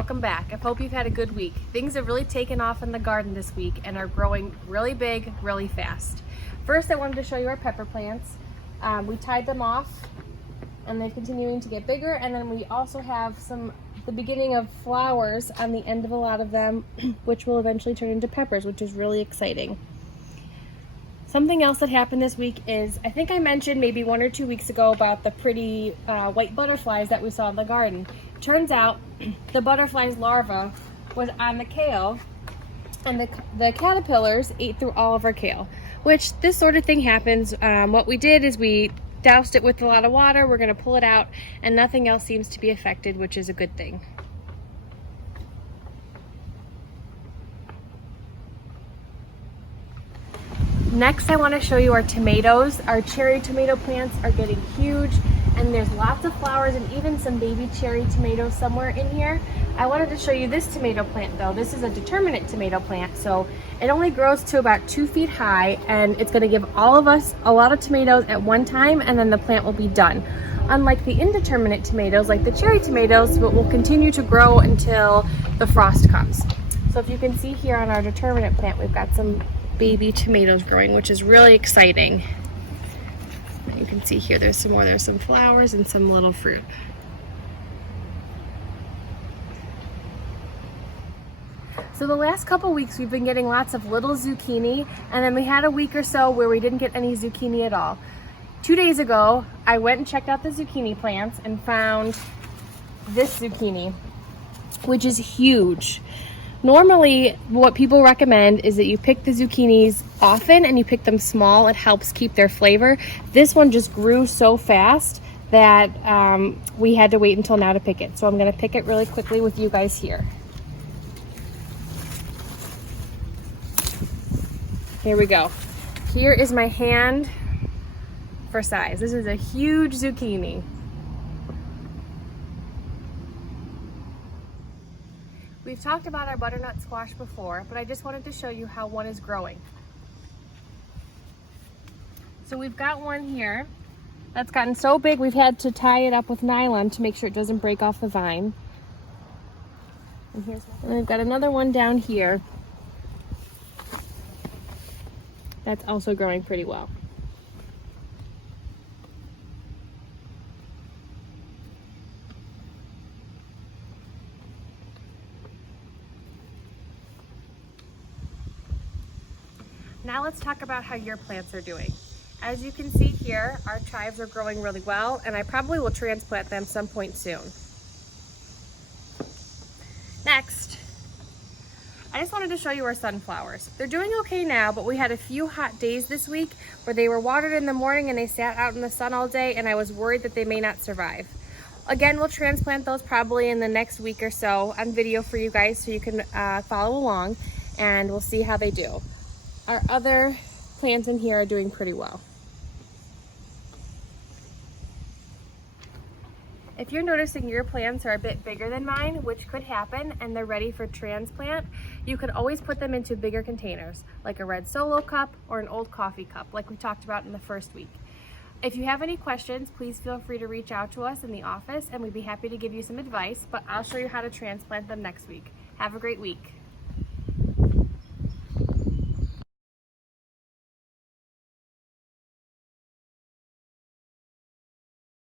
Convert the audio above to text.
welcome back. I hope you've had a good week. Things have really taken off in the garden this week and are growing really big, really fast. First, I wanted to show you our pepper plants. We tied them off and they're continuing to get bigger, and then we also have the beginning of flowers on the end of a lot of them, which will eventually turn into peppers, which is really exciting. Something else that happened this week is, I think I mentioned maybe 1 or 2 weeks ago about the pretty white butterflies that we saw in the garden. Turns out the butterfly's larva was on the kale, and the caterpillars ate through all of our kale, which this sort of thing happens. What we did is we doused it with a lot of water. We're going to pull it out, and nothing else seems to be affected, which is a good thing. Next, I want to show you our tomatoes. Our cherry tomato plants are getting huge, and there's lots of flowers and even some baby cherry tomatoes somewhere in here. I wanted to show you this tomato plant though. This is a determinate tomato plant, so it only grows to about 2 feet high, and it's going to give all of us a lot of tomatoes at one time, and then the plant will be done. Unlike the indeterminate tomatoes, like the cherry tomatoes, it will continue to grow until the frost comes. So if you can see here on our determinate plant, we've got some baby tomatoes growing, which is really exciting. You can see here there's some more. There's some flowers and some little fruit. So the last couple weeks we've been getting lots of little zucchini, and then we had a week or so where we didn't get any zucchini at all. 2 days ago I went and checked out the zucchini plants and found this zucchini, which is huge. Normally, what people recommend is that you pick the zucchinis often and you pick them small. It helps keep their flavor. This one just grew so fast that we had to wait until now to pick it. So I'm going to pick it really quickly with you guys here. Here we go. Here is my hand for size. This is a huge zucchini. We've talked about our butternut squash before, but I just wanted to show you how one is growing. So we've got one here that's gotten so big we've had to tie it up with nylon to make sure it doesn't break off the vine. And we've got another one down here that's also growing pretty well. Now let's talk about how your plants are doing. As you can see here, our chives are growing really well, and I probably will transplant them some point soon. Next, I just wanted to show you our sunflowers. They're doing okay now, but we had a few hot days this week where they were watered in the morning and they sat out in the sun all day, and I was worried that they may not survive. Again, we'll transplant those probably in the next week or so on video for you guys so you can follow along, and we'll see how they do. Our other plants in here are doing pretty well. If you're noticing your plants are a bit bigger than mine, which could happen, and they're ready for transplant, you could always put them into bigger containers, like a red Solo cup or an old coffee cup, like we talked about in the first week. If you have any questions, please feel free to reach out to us in the office, and we'd be happy to give you some advice, but I'll show you how to transplant them next week. Have a great week.